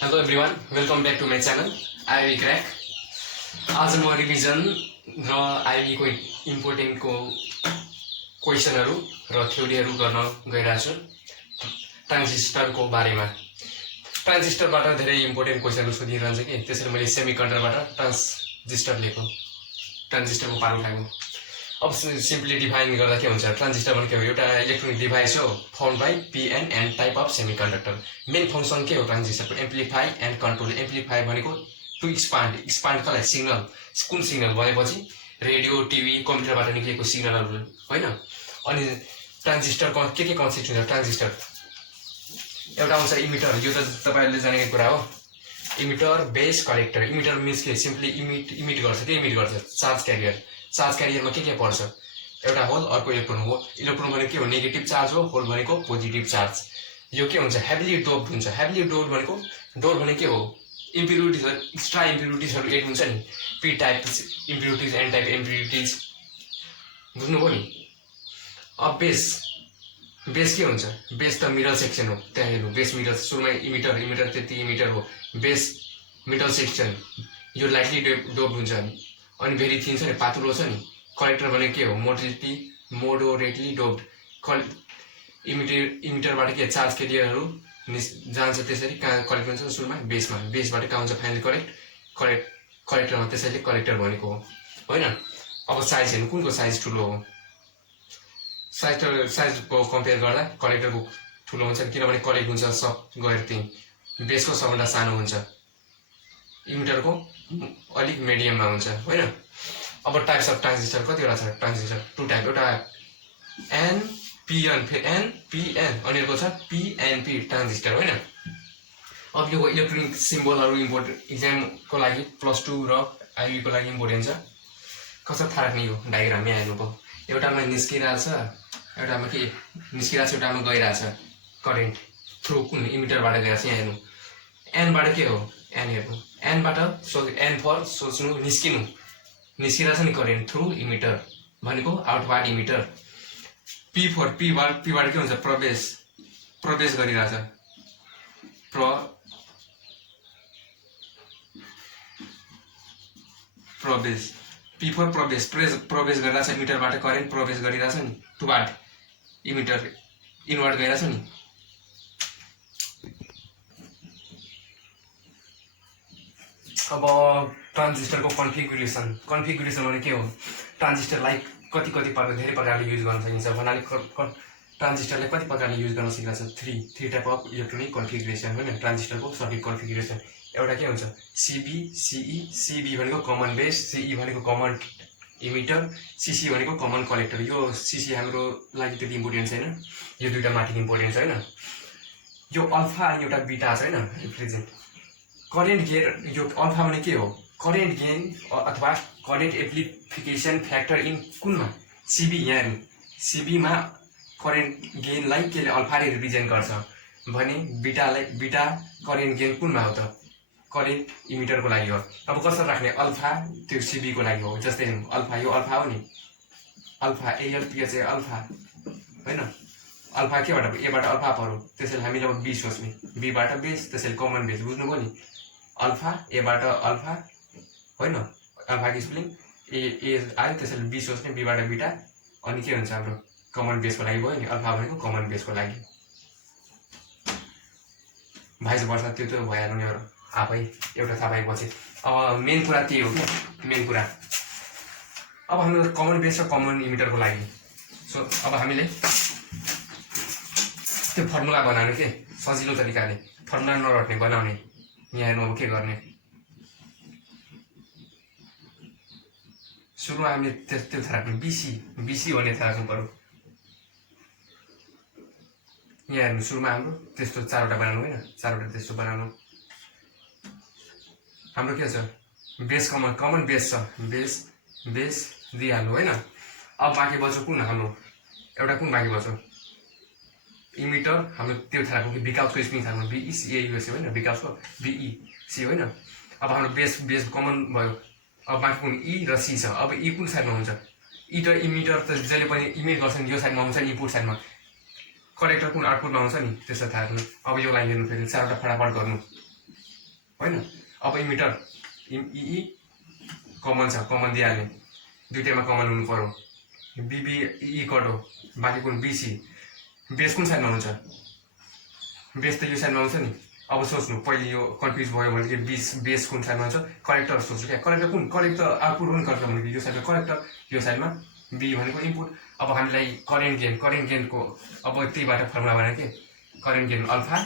Hello everyone, welcome back to my channel. IB Crack. आज म revision र IB को इम्पोर्टेन्ट को क्वेशनहरु र थ्योरीहरु गर्न गइरहेको छु ट्रान्जिस्टर को बारेमा। ट्रान्जिस्टरबाट धेरै इम्पोर्टेन्ट क्वेशनहरु सोधिरहन्छ के, त्यसैले मैले सेमिकन्डक्टरबाट ट्रान्जिस्टर लेखेको, ट्रान्जिस्टरको पार्ट उठाएको। अब सिम्पली डिफाइन गर्दा के हुन्छ, ट्रान्जिस्टर भनेको के हो? एउटा इलेक्ट्रोनिक डिभाइस हो found by PN and type of semiconductor. Main function के हो ट्रान्जिस्टरको? Amplify and control. एम्प्लिफाई भनेको टु एक्सपान्ड कलाई सिग्नल, कुन सिग्नल भनेपछि रेडियो टिभी कम्प्युटरबाट निक्लेको सिग्नलहरु हैन। अनि ट्रान्जिस्टर के कन्सेप्ट हुन्छ? ट्रान्जिस्टर एउटा हुन्छ इमिटर, यो त तपाईहरुले जानेको कुरा हो। Emitter, base, collector. Emitter means के? सिम्पली इमिट गर्छ, के इमिट गर्छ? Charge career. चार्ज क्यारियरमा के पर्छ? एउटा होल, अर्को इलेक्ट्रोन हो। इलेक्ट्रोन भनेको के हो? नेगेटिभ चार्ज हो, होल भनेको पोजिटिभ चार्ज। यो के हुन्छ? हेभिली डोप्ड हुन्छ। हेभिली डोप्ड भनेको के हो? इम्प्युरिटिजहरु, एक्स्ट्रा इम्प्युरिटिजहरु एड हुन्छ नि, P type impurities, N type impurities, बुझ्नुभयो नि। अब बेस के हुन्छ? बेस त मिडल सेक्सन हो, त्यहाँ हेर्नु। बेस मिडल, सुरुमा इमिटर त्यति इमिटर हो, बेस मिडल सेक्सन, यो लाइटली डोप्ड हुन्छ अनि भेरी थिन छ नि, पातलो छ नि। कलेक्टर भनेको के हो? Moderately doped. इमिटरबाट के चार्ज क्यारियरहरु जान्छ, त्यसरी कहाँ कलेक्ट हुन्छ? सुरुमा बेसमा, बेसबाट कहाँ हुन्छ? फाइनली कलेक्टरमा, त्यसैले कलेक्टर भनेको हो हैन। अब साइज हेर्नु, कुनको साइज ठुलो हो? साइजको कम्पेयर गर्दा कलेक्टरको ठुलो हुन्छ, किनभने कलेक्ट हुन्छ सब गएर त्यही। बेसको सबभन्दा सानो हुन्छ, इमिटरको अलिक मिडियममा हुन्छ हैन। अब टाइप्स अफ ट्रान्जिस्टर कतिवटा छ? ट्रान्जिस्टर टु टाइप, एउटा एनपिएन, फेरि एनपिएन, अनि अर्को छ पिएनपी ट्रान्जिस्टर हैन। अब यो इलेक्ट्रोनिक सिम्बलहरु इम्पोर्टेन्ट, एक्जामको लागि +2 र आईबी को लागि इम्पोर्टेन्ट छ। कसरी थाहा राख्ने? यो डायग्राम यहाँ हेर्नुभयो, एउटामा निस्किरहेछ, एउटामा के निस्किरहेछ, एउटामा गइरहेछ करेन्ट थ्रु, कुन इमिटरबाट गइरहेछ। यहाँ हेर्नु, एनबाट के हो? एन हेर्नु, एनबाट एन फर सोच्नु, निस्किरहेछ नि करेन्ट थ्रु इमिटर, भनेको आउटवार्ड इमिटर। पी फर पीबाट के हुन्छ? प्रवेश गरिरहेछ, प्रवेश। पी फर प्रवेश गरिरहेछ, इमिटरबाट करेन्ट प्रवेश गरिरहेछ नि, टुवार्ड इमिटर, इनवर्ड गइरहेछ नि। अब ट्रान्जिस्टरको कन्फिगुरेसन भने के हो? ट्रान्जिस्टरलाई कति प्रकार, धेरै प्रकारले युज गर्न सकिन्छ भन्नाले ट्रान्जिस्टरलाई कति प्रकारले युज गर्न सकिन्छ? Three type of electronic configuration हैन। ट्रान्जिस्टरको सर्किट कन्फिगुरेसन एउटा के हुन्छ? CB, CE. सीबी भनेको कमन बेस, सीई भनेको कमन इमिटर, सीसी भनेको कमन कलेक्टर। यो सीसी हाम्रो लागि त्यति इम्पोर्टेन्ट छैन, यो दुईटा माथि इम्पोर्टेन्ट छ हैन। यो अल्फा अनि एउटा बीटा छ हैन, रिप्रेजेन्ट करेन्ट गेन। यो अल्फा भने के हो? करेन्ट गेन अथवा current amplification factor in कुनमा? CB. यहाँ हेर्नु, सीबीमा करेन्ट गेनलाई केले अल्फाले रिप्रेजेन्ट गर्छ भने बीटा करेन्ट गेन कुनमा हो त? करेन्ट इमिटरको लागि हो। अब कसरी राख्ने? अल्फा त्यो सीबी को लागि हो। जस्तै हेर्नु, अल्फा, यो अल्फा हो नि, अल्फा एएलपीएच अल्फा हैन। अल्फा केबाट? एबाट अल्फा पर्यो, त्यसैले हामीले अब बी सोच्ने, बीबाट बेस, त्यसैले कमन बेस, बुझ्नुभयो नि। अल्फा, एबाट अल्फा हैन, अल्फा की स्पेलिङ ए आयो, त्यसैले बी सोच्ने, बीबाट बीटा, अनि के हुन्छ हाम्रो? कमन बेसको लागि भयो नि, अल्फा भनेको कमन बेसको लागि। भाइस वर्ष त्यो त भइहाल्नु नि, अरू आफै एउटा थाहा पाएपछि। अब मेन कुरा त्यही हो कि मेन कुरा। अब हाम्रो कमन बेस र कमन इमिटरको लागि अब हामीले त्यो फर्मुला बनाउने के सजिलो तरिकाले, फर्मुला नरट्ने, बनाउने। यहाँ हेर्नु, अब के गर्ने? सुरुमा हामीले त्यो थाहा राख्ने, बीसी भन्ने थाहा राख्नु पर्यो। यहाँ हेर्नु, सुरुमा हाम्रो त्यस्तो चारवटा बनाउनु हैन, चारवटा त्यस्तो बनाउनु। हाम्रो के छ? बेस कमन बेस छ, बेस दिइहाल्नु हैन। अब बाँकी बच्यो कुन? हाम्रो एउटा कुन बाँकी बच्यो? इमिटर। हाम्रो त्यो थाहा राख्नु कि बिकाउसको स्पेलिङ थाहा राख्नु, बीईसीएयुएसए हैन, बिकाउसको बीईसी हैन। अब हाम्रो बेस कमन भयो। अब बाँकी कुन? ई र सी छ। अब ई कुन साइडमा हुन्छ? ई त इमिटर त जहिले पनि इमिट गर्छ नि, यो साइडमा हुन्छ नि, इनपुट साइडमा। कलेक्टर कुन? आउटपुटमा हुन्छ नि, त्यसो थाहा राख्नु। अब यो लाइन हेर्नु, फेरि चारवटा फटाफट गर्नु। होइन। अब इमिटर ई कमन छ, कमन दिइहाल्ने, दुइटैमा कमन हुनु पर्यो। बिबी ई कट हो, बाँकी कुन बिसी। बेस कुन साइडमा हुन्छ? बेस त यो साइडमा हुन्छ नि। अब सोच्नु, पहिले यो कन्फ्युज भयो भने कि बेस कुन साइडमा हुन्छ, कलेक्टर सोच्नु क्या। कलेक्टर कुन? कलेक्टर आउटपुट पनि कलेक्टर भनेको यो साइडमा कलेक्टर, यो साइडमा बी भनेको इनपुट। अब हामीलाई करेन्ट गेनको अब त्यहीबाट फर्मुला बनायो के, current gain alpha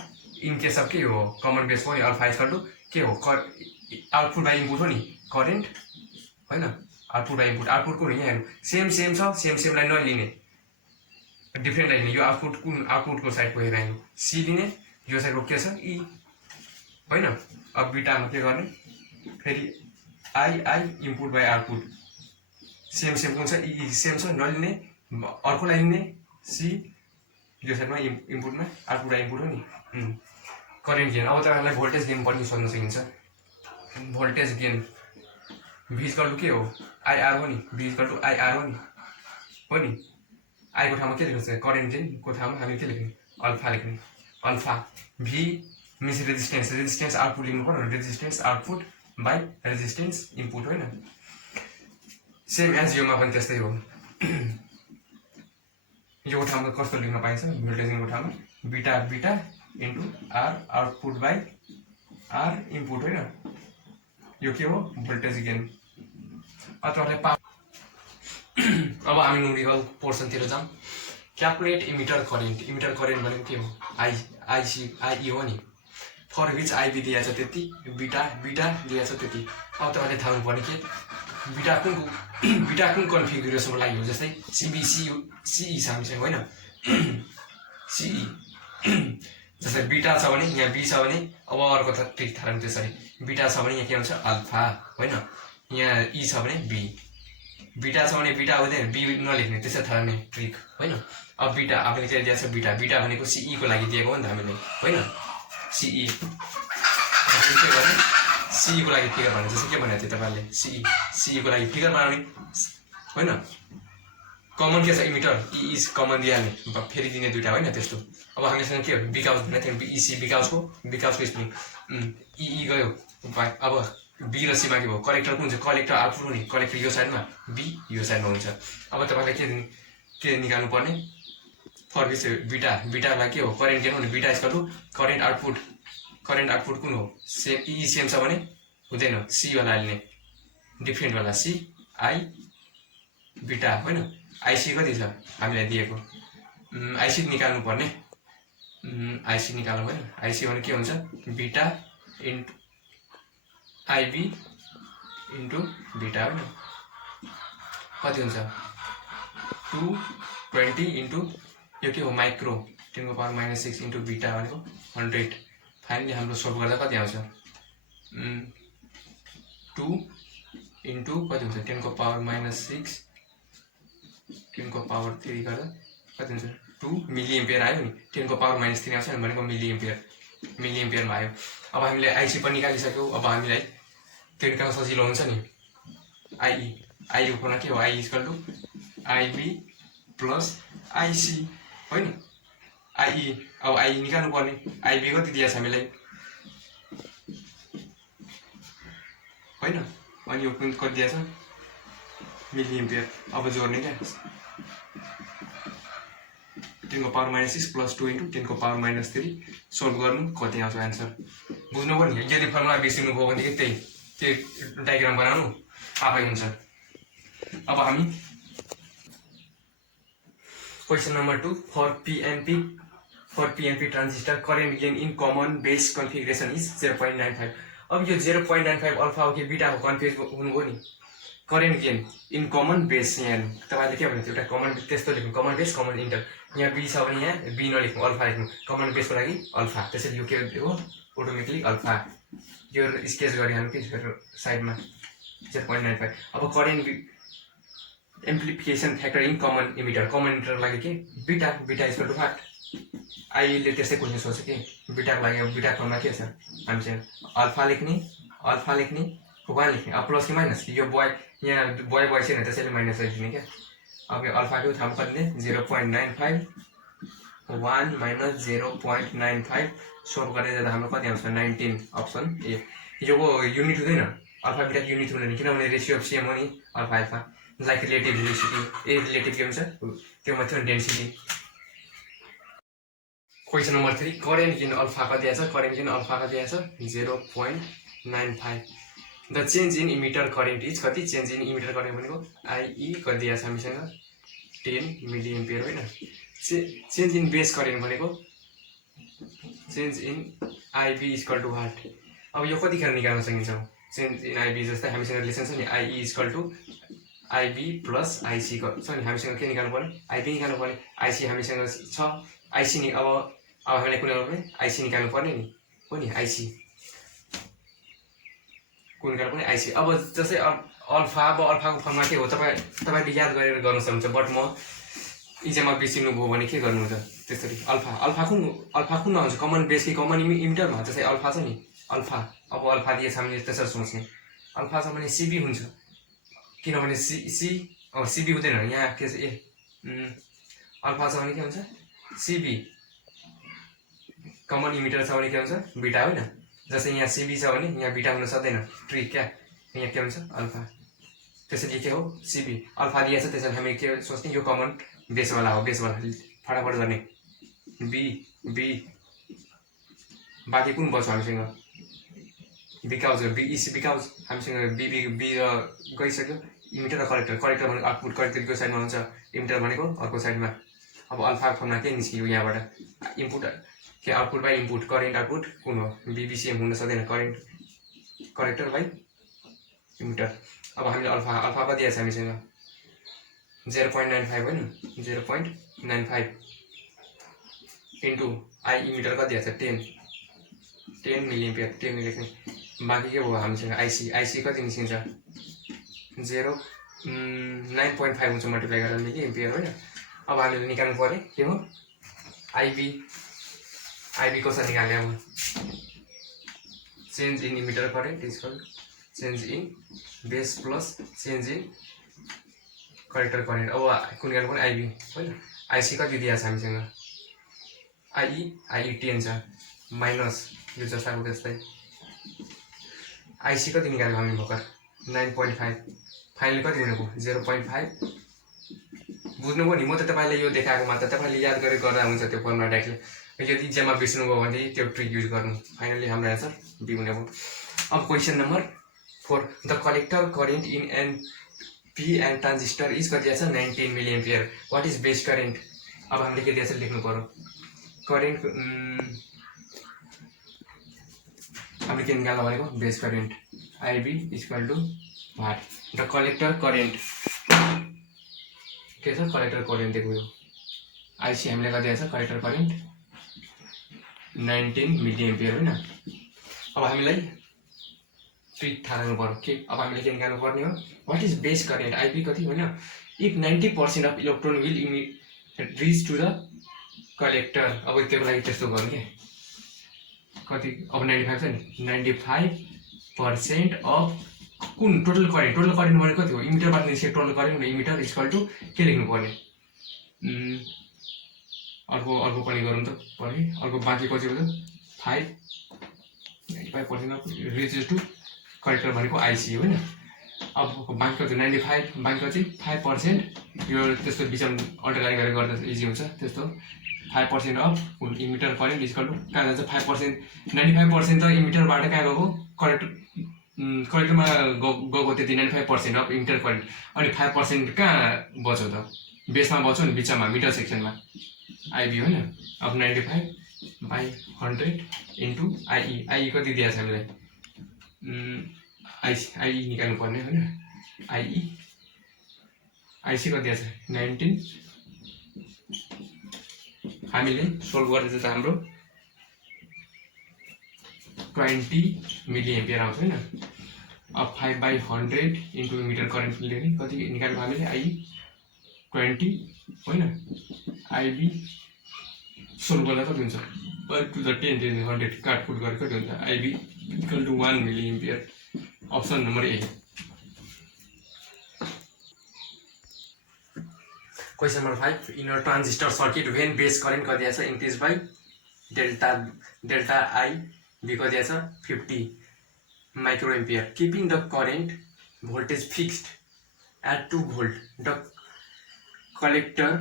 in case of के हो, कमन बेस हो नि, अल्फा इक्वल टु के हो, आउटपुट बाई इनपुट हो नि, करेन्ट होइन, आउटपुट बाई इनपुट। आउटपुट कुन यहाँ हेर्नु, सेम छ, सेमलाई नलिने, डिफ्रेन्टलाई लिने। यो आउटपुट कुन, आउटपुटको साइडको हेरेर हेर्नु, सी लिने, यो साइडको के छ, ई होइन। अब बिटामा के गर्ने, फेरि I input by output, same कुन छ, ई सेम छ, नलिने, अर्कोलाई लिने, सी यो साइडमा इनपुटमा, आउटपुट बाई इनपुट हो नि, करेन्ट गेन। अब तपाईँहरूलाई भोल्टेज गेन पनि सोध्न सकिन्छ। भोल्टेज गेन भी इक्वल टु के हो, आइआर हो नि, भी इक्वल टु आइआर हो नि। आईको ठाउँमा के लेख्नु छ, करेन्ट गेनको ठाउँमा हामी के लेख्ने, अल्फा लेख्ने। अल्फा भी मिन्स रेजिस्टेन्स आउटपुट लेख्नु पर्यो, resistance output by resistance input होइन। सेम एज योमा पनि त्यस्तै हो। यो ठाउँमा कस्तो लेख्न पाइन्छ, भोल्टेज गेनको ठाउँमा beta into R output by R input होइन। यो के हो, भोल्टेज गेन। अथवा अब हामी न्युमेरिकल पोर्सनतिर जाउँ। क्यालकुलेट इमिटर करेन्ट भनेको के हो, आई हो नि, फर विच आइबी दिएको छ त्यति, बिटा दिएको छ त्यति। अब तपाईँले थाहा हुनुपर्ने के, बिटा कुन कन्फिगुरेसनको लागि हो, जस्तै सिई छ हामीसँग होइन, सिई जस्तै बिटा छ भने यहाँ बी छ भने, अब अर्को त ट्रिक थाहा त्यसरी, बिटा छ भने यहाँ के हुन्छ, अल्फा होइन, यहाँ ई छ भने बी, बिटा छ भने बिटा हुँदैन, बी नलेख्ने, त्यसै थाहा नै ट्रिक होइन। अब बिटा आफूले के दिएको छ, बिटा भनेको सिईको लागि दिएको हो नि त हामीले होइन, सिई के गर्ने, सिईको लागि फिगर बनाउने, जस्तो के भनेको थियो तपाईँले, सिईको लागि फिगर बनाउने होइन। कमन के छ, इमिटर ई इज कमन दिइहाल्ने, फेरि दिने दुइटा होइन त्यस्तो। अब हामीसँग के हो, बिकाउज भनेको थियो, इसी बिकाउजको स्पेलिङ ई गयो। अब बी र सीमा के भयो, कलेक्टर कुन हुन्छ, कलेक्टर आउटपुट हुने, कलेक्टर यो साइडमा, बी यो साइडमा हुन्छ। अब तपाईँलाई के निकाल्नु पर्ने, फर विच बिटालाई के हो, करेन्ट गेन हो नि, बिटा इक्वल टु करेन्ट आउटपुट कुन हो, सेम ई सेम छ भने हुँदैन, सीवाला लिने, डिफ्रेन्टवाला सी आई बिटा होइन। आइसी कति छ हामीलाई दिएको, आइसी निकाल्नु पर्ने, आइसी निकाल्नु होइन। आइसी भने के हुन्छ, बिटा इन्टु आइबी इन्टु बिटा होइन, कति हुन्छ 220 इन्टु यो के हो, माइक्रो 10⁻⁻6 इन्टु बिटा भनेको 100। फाइनली हाम्रो सोल्भ गर्दा कति आउँछ, 2 इन्टु कति हुन्छ, 10⁻⁻6 10⁻³ गर्दा कति हुन्छ, 2 मिली एम्पियर आयो नि, 10⁻³ आउँछ नि भनेको मिली एम्पियरमा आयो। अब हामीले आइसी पनि निकालिसक्यौँ। अब हामीलाई त्यो निकाल्न सजिलो हुन्छ नि, आई उपमा के हो, I equal to IB plus IC होइन। अब आई निकाल्नु पर्ने, आइबी कति दिएको छ हामीलाई होइन, अनि यो कुन कति दिएको छ, मिली एम्पियर। अब जोड्ने क्या, 10⁻⁻6 प्लस 2 इन्टु 10⁻³ सोल्भ गर्नु कति आउँछ एन्सर बुझ्नु पर्ने। यदि फर्मुला बिर्सिनु भयो भनेदेखि त्यो डायग्राम बनाउनु आफै हुन्छ। अब हामी question number 2, for PNP transistor current gain in common base configuration is 0.95। अब यो 0.95 अल्फा हो कि बिटाको कन्फ्युज हुनुभयो नि, current gain in common base. यहाँ तपाईँले के भन्नु, एउटा कमन त्यस्तो लेख्नु, कमन बेस कमन इन्टर। यहाँ बी छ भने यहाँ बी नलेख्नु, अल्फा लेख्नु, कमन बेसको लागि अल्फा। त्यसरी यो के हो, अटोमेटिकली अल्फा। यो स्केच गरिहाल्नु कि साइडमा 0.95। अब current amplification factor in common इमिटरको लागि के, बिटा इक्वल टु वाट, आईले त्यस्तै क्वेसन सोच्छ कि बिटाको लागि। अब बिटा फर्ममा के छ हामीसँग, अल्फा लेख्ने 1 लेख्ने, अब प्लस कि माइनस, यो यहाँ छैन त्यसैले माइनस दिने क्या। अब अल्फाको ठाउँमा कति दिने, 0.95 1 माइनस 0.95 सोल्भ गरेर जाँदा हाम्रो कति आउँछ 19 अप्सन ए। योको युनिट हुँदैन अल्फा बिटा युनिट हुँदैन किनभने रेसियो अफ सेम हो नि alpha alpha like relative velocity ए रिलेटिभ के हुन्छ त्यो मात्रै density. Question number 3 current in alpha कति आछ करेन्ट इन अल्फा कति आछ 0.95 the change in emitter current is कति चेन्ज इन इमिटर करेन्ट भनेको आइई कति आछ हामीसँग 10 मिली एम्पियर होइन। चेन्ज इन बेस करेन्ट भनेको change in IB equal to what. अब यो कतिखेर निकाल्न सकिन्छ चेन्ज इन आइबी जस्तै हामीसँग रिलेसन छ नि आइई इक्वल टु आइबी प्लस आइसी छ नि हामीसँग के निकाल्नु पर्ने आइबी निकाल्नु पर्ने आइसी हामीसँग छ आइसी नि अब हामीलाई कुन निकाल्नु पर्ने आइसी निकाल्नु पर्ने नि हो नि आइसी कुन निकाल्नु पर्ने आइसी। अब जस्तै अल्फा अब अल्फाको फर्ममा के हो तपाईँले याद गरेर गर्न सक्नुहुन्छ बट म इक्जाममा बिर्सिनु भयो भने के गर्नुहुन्छ त्यसरी अल्फा कुन आउँछ कमन बेस कि कमन इमिटरमा जस्तै अल्फा छ नि अल्फा अब अल्फा दिएछ हामीले त्यसरी सोच्ने अल्फा छ भने सिबी हुन्छ किनभने सिबी हुँदैन यहाँ के छ ए अल्फा छ भने के हुन्छ सिबी कमन इमिटर छ भने के हुन्छ बिटा होइन जस्तै यहाँ सिबी छ भने यहाँ बिटा हुन सक्दैन ट्री क्या यहाँ के हुन्छ अल्फा त्यसरी के हो सिबी अल्फा दिएछ त्यसरी हामी के सोच्ने यो कमन बेसवाला हो बेसवाला फटाफट गर्ने बी बाँकी कुन बच्छ हामीसँग बिकाउज बिकाउज हामीसँग बी र गइसक्यो इमिटर र करेक्टर भनेको आउटपुट करेक्टरको साइडमा हुन्छ इमिटर भनेको अर्को साइडमा। अब अल्फा फर्ममा के निस्कियो यहाँबाट इनपुट के output by input current output कुन हो बीबीसीएम हुन सक्दैन करेन्ट करेक्टर बाई इमिटर। अब हामीले अल्फा कति आछ हामीसँग 0.95 होइन 0.95 इन्टु आई इमिटर कति आछ 10 मिली एम्पियर 10 मिली लेख्ने बाँकी के भयो हामीसँग आइसी कति निस्किन्छ 9.5 हुन्छ मल्टिप्लाई गरेर मिली एम्पियर होइन। अब हामीले निकाल्नु पर्ने के हो आइबी कसरी निकाल्ने अब change in emitter current equal change in base plus change in character current. अब कुन निकाल्नु पर्ने आइबी होइन आइसी कति दिएको छ हामीसँग आइई 10 छ माइनस यो जस्ताको त्यस्तै आइसी कति निकाल्यो हामी भर्खर 9.5 फाइनली कति हुनेको 0.5 बुझ्नुभयो नि म त तपाईँले यो देखाएको मात्र तपाईँले याद गरेर गर्दा हुन्छ त्यो फर्मुला डाइरेक्टली यदि इक्जाममा बिर्सिनुभयो भने त्यो ट्रिक युज गर्नु फाइनली हाम्रो एन्सर बी हुने भयो। अब question number 4 the collector current in N P and transistor is कति छ 19 milli ampere what is base current. अब हामीले के दिएछ लेख्नु पर्यो करेन्ट हामीले के निकाल्नु भनेको base current IB equal to what the collector current के छ कलेक्टर करेन्ट दिएको यो आइसी हामीले कति छ कलेक्टर करेन्ट 19 मिली एम्पियर होइन। अब हामीलाई ट्रिक थाहा राख्नु पर्यो के अब हामीले के निकाल्नु पर्ने हो what is base current IB कति होइन if 90% of electron will reach to the collector. अब त्यसको लागि त्यस्तो गर्नु के कति अब 95 छ नि 95% अफ कुन टोटल करेन्ट भने कति हो इमिटरबाट निस्केको total current emitter equal to के लेख्नु पर्ने अर्को पनि गरौँ त पर्ने अर्को बाँकी कति हो 95% अफ रिचेस टु करेक्टर भनेको आइसी होइन। अब बाँकी कति 95 बाँकी कति 5% यो त्यस्तो बिचमा अल्टरलाइन गरेर गर्दा इजी हुन्छ त्यस्तो 5% of emitter current equal to कहाँ जान्छ 5% 95% त इमिटरबाट कहाँ गएको करेक्टरमा गएको त्यति 95% अफ इमिटर करेन्ट अनि 5% कहाँ बच्यो त बेसमा बच्यो नि बिचमा मिडल सेक्सनमा आइबी होइन। अब 95/100 इन्टु आइई कति दिएको छ हामीलाई आइई निकाल्नु पर्ने होइन आइसी कति दिएको छ 19 हामीले सोल्भ गर्दा चाहिँ हाम्रो 20 मिली एम्पियर आउँछ होइन। अब 5/100 इन्टु मिटर करेन्ट लेख्ने कति निकाल्नु हामीले आइई 20 होइन आइबी सोल्भ गर्दा कति हुन्छ 1 to the 10 100 काटकुट गरेर कति हुन्छ IB equal to 1 milli ampere option number A. Question number 5 in a transistor circuit when base current कति छ increase by delta I B कति छ 50 microampere keeping the current voltage fixed at 2 volt the collector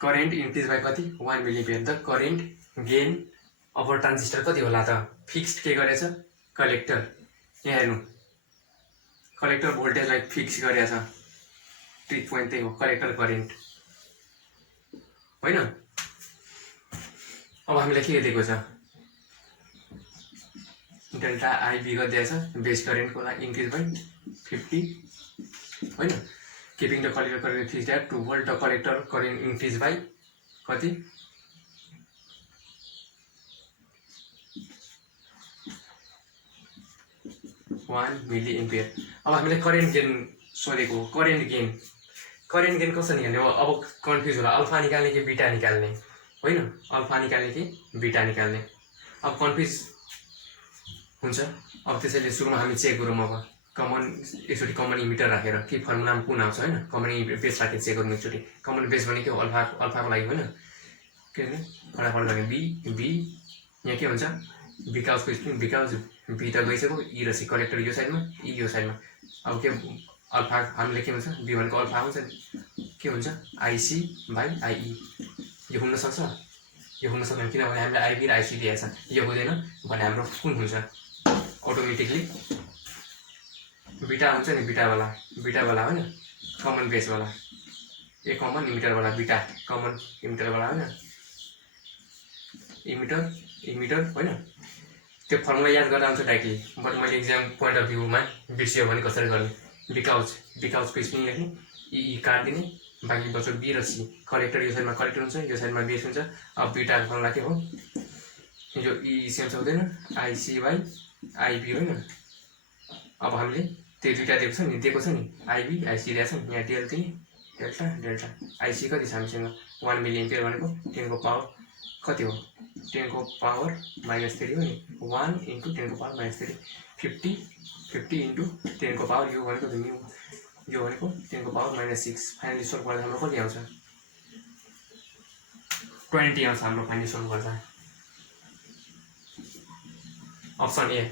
current increase by कति 1 milliampere the current gain अब transistor कति होला त fixed के गरेछ कलेक्टर यहाँ हेर्नु कलेक्टर भोल्टेजलाई फिक्स गरेछ ट्रिक पोइन्ट त्यही हो कलेक्टर करेन्ट होइन। अब हामीलाई के दिएको छ डेल्टा आइबी कति छ बेस करेन्टको लागि इन्क्रिज बाई 50 होइन keeping the collector current fixed at 2 volt the collector current increase by कति 1 मिलिएम्पियर। अब हामीले करेन्ट गेन सोधेको हो करेन्ट गेन कसरी निकाल्ने हो अब कन्फ्युज होला अल्फा निकाल्ने कि बीटा निकाल्ने होइन अल्फा निकाल्ने कि बीटा निकाल्ने अब कन्फ्युज हुन्छ। अब त्यसैले सुरुमा हामी चेक गरौँ अब कमन एकचोटि कमन इमिटर राखेर के फर्मुलामा कुन आउँछ होइन कमन बेस राखेर चेक गरौँ एकचोटि कमन बेस भनेको अल्फाको लागि होइन के भने फटाफट गर्ने बी यहाँ के हुन्छ बिकाउजको स्प्रिङ बिकाउज बी त गइसक्यो ई र सी कलेक्टर यो साइडमा ई यो साइडमा अब के अल्फा हामीले के हुन्छ बी भनेको अल्फा हुन्छ के हुन्छ आइसी बाई आइई यो हुन सक्छ यो हुन सक्दैन किनभने हामीले आइबी र आइसी दिएको छ यो हुँदैन भने हाम्रो कुन हुन्छ अटोमेटिकली बीटा हुन्छ नि बीटावाला होइन कमन बेसवाला ए कमन इमिटरवाला बीटा कमन इमिटरवाला होइन इमिटर होइन त्यो फर्मुला याद गर्दा आउँछ डाइरेक्टली बट मैले एक्जाम पोइन्ट अफ भ्यूमा बिर्सियो भने कसरी गर्ने बिकाउजको स्पिङ लेख्ने ई काटिदिने बाँकी बच्चो बी र सी कलेक्टर यो साइडमा कलेक्टर हुन्छ यो साइडमा बेस हुन्छ। अब बीटाको फर्मुला के हो यो ई सेम हुँदैन आइसी बाई आइबी होइन अब हामीले त्यो दुईवटा दिएको छ नि आइबी आइसी दिएको छ नि यहाँ डेल्टा आइसी कति छ हामीसँग 1 मिलिएम्पियर भनेको 10 को पावर कति हो 10 को पावर -3 हो नि 1 × 10 को पावर -3 50 इंटू 10 को पावर यो भनेको यो भनेको 10 को पावर -6 फाइनली सोल्भ गर्दा हाम्रो कति आउँछ 20 आउँछ हाम्रो फाइनली सोल्भ गर्दा अप्सन ए।